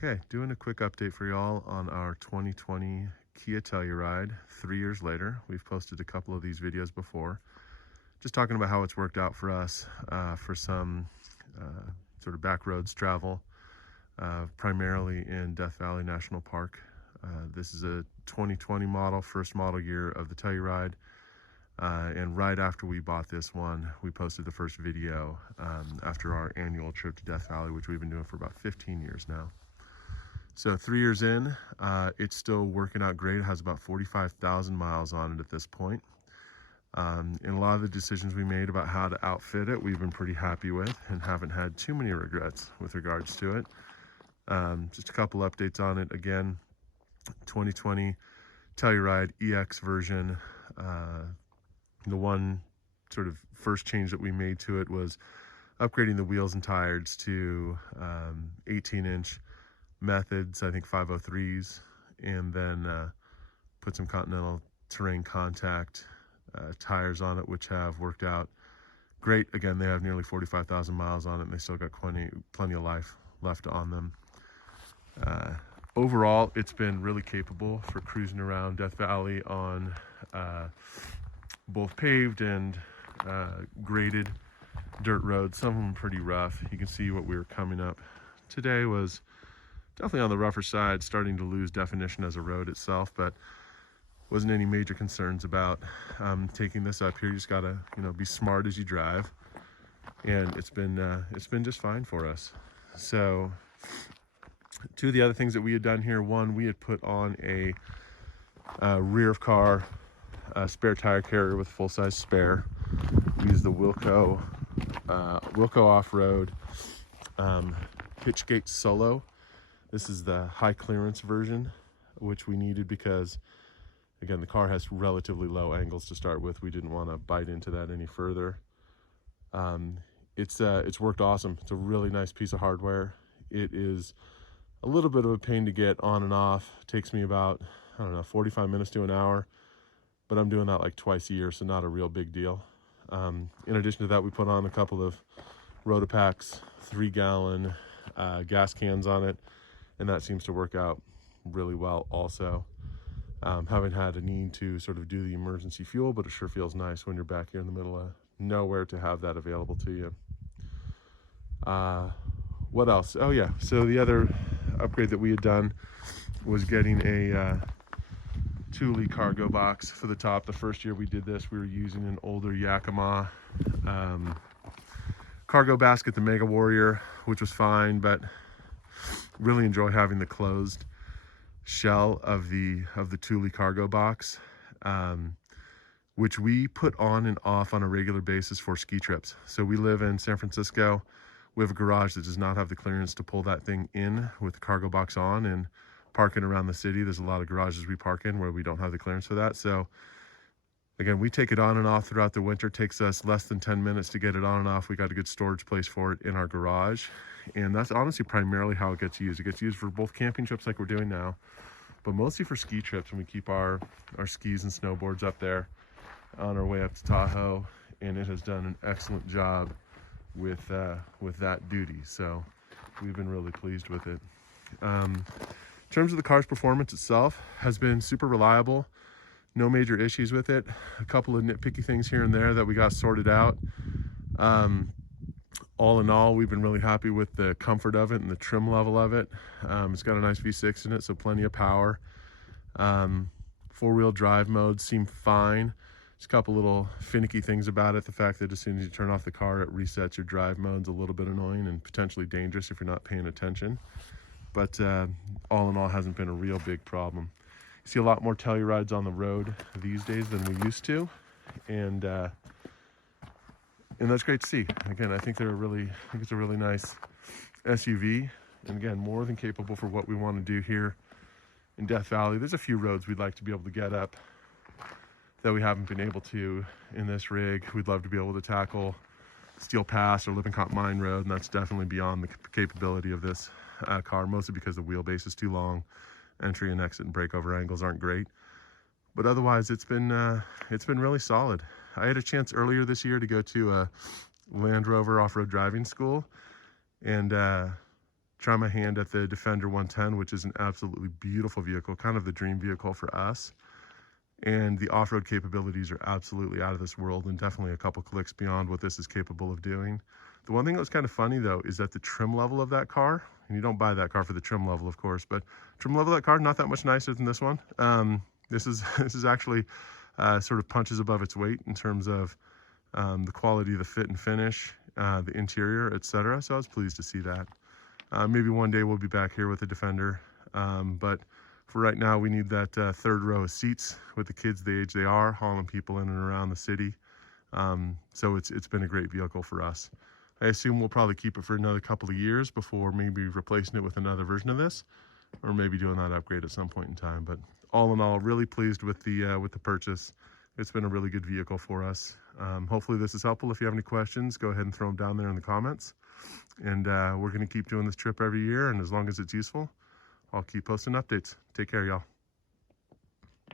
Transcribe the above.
Okay, doing a quick update for y'all on our 2020 Kia Telluride 3 years later. We've posted a couple of these videos before, just talking about how it's worked out for us for some sort of back roads travel, primarily in Death Valley National Park. This is a 2020 model, first model year of the Telluride. And right after we bought this one, we posted the first video after our annual trip to Death Valley, which we've been doing for about 15 years now. So 3 years in, it's still working out great. It has about 45,000 miles on it at this point. And a lot of the decisions we made about how to outfit it, we've been pretty happy with and haven't had too many regrets with regards to it. Just a couple updates on it. Again, 2020 Telluride EX version. The one sort of first change that we made to it was upgrading the wheels and tires to 18-inch methods, I think 503s, and then put some Continental Terrain Contact tires on it, which have worked out great. Again, they have nearly 45,000 miles on it, and they still got plenty of life left on them. Overall, it's been really capable for cruising around Death Valley on both paved and graded dirt roads. Some of them pretty rough. You can see what we were coming up today was definitely on the rougher side, starting to lose definition as a road itself, but wasn't any major concerns about taking this up here. You just gotta, be smart as you drive, and it's been just fine for us. So two of the other things that we had done here, one, we had put on a rear of car spare tire carrier with full-size spare. We used the Wilco off-road Hitchgate Solo. This is the high clearance version, which we needed because, again, the car has relatively low angles to start with. We didn't want to bite into that any further. It's worked awesome. It's a really nice piece of hardware. It is a little bit of a pain to get on and off. It takes me about, 45 minutes to an hour, but I'm doing that like twice a year, so not a real big deal. In addition to that, we put on a couple of Roadtrip 3-gallon gas cans on it, and that seems to work out really well also. Haven't had a need to sort of do the emergency fuel, but it sure feels nice when you're back here in the middle of nowhere to have that available to you. What else? Oh yeah, so the other upgrade that we had done was getting a Thule cargo box for the top. The first year we did this, we were using an older Yakima cargo basket, the Mega Warrior, which was fine, but really enjoy having the closed shell of the Thule cargo box, which we put on and off on a regular basis for ski trips. So we live in San Francisco. We have a garage that does not have the clearance to pull that thing in with the cargo box on, and parking around the city, there's a lot of garages we park in where we don't have the clearance for that. So again, we take it on and off throughout the winter. It takes us less than 10 minutes to get it on and off. We got a good storage place for it in our garage, and that's honestly primarily how it gets used. It gets used for both camping trips like we're doing now, but mostly for ski trips when we keep our skis and snowboards up there on our way up to Tahoe, and it has done an excellent job with that duty. So we've been really pleased with it. In terms of the car's performance itself, has been super reliable. No major issues with it. A couple of nitpicky things here and there that we got sorted out. All in all, we've been really happy with the comfort of it and the trim level of it. It's got a nice V6 in it, so plenty of power. Four-wheel drive modes seem fine. Just a couple little finicky things about it. The fact that as soon as you turn off the car, it resets your drive mode's a little bit annoying and potentially dangerous if you're not paying attention. But all in all, hasn't been a real big problem. You see a lot more Tellurides on the road these days than we used to, and that's great to see. Again, I think it's a really nice SUV, and again, more than capable for what we want to do here in Death Valley. There's a few roads we'd like to be able to get up that we haven't been able to in this rig. We'd love to be able to tackle Steel Pass or Lippincott Mine Road, and that's definitely beyond the capability of this car, mostly because the wheelbase is too long. Entry and exit and breakover angles aren't great, but otherwise it's been really solid. I had a chance earlier this year to go to a Land Rover off-road driving school, and try my hand at the Defender 110, which is an absolutely beautiful vehicle, kind of the dream vehicle for us. And the off-road capabilities are absolutely out of this world, and definitely a couple clicks beyond what this is capable of doing. The one thing that was kind of funny though is that the trim level of that car, and you don't buy that car for the trim level, of course, but trim level of that car, not that much nicer than this one. This is actually sort of punches above its weight in terms of the quality of the fit and finish, the interior, etc. So I was pleased to see that. Maybe one day we'll be back here with a Defender, but for right now we need that third row of seats with the kids the age they are, hauling people in and around the city. So it's been a great vehicle for us. I assume we'll probably keep it for another couple of years before maybe replacing it with another version of this, or maybe doing that upgrade at some point in time. But all in all, really pleased with the purchase. It's been a really good vehicle for us. Hopefully this is helpful. If you have any questions, go ahead and throw them down there in the comments. And we're going to keep doing this trip every year, and as long as it's useful, I'll keep posting updates. Take care, y'all.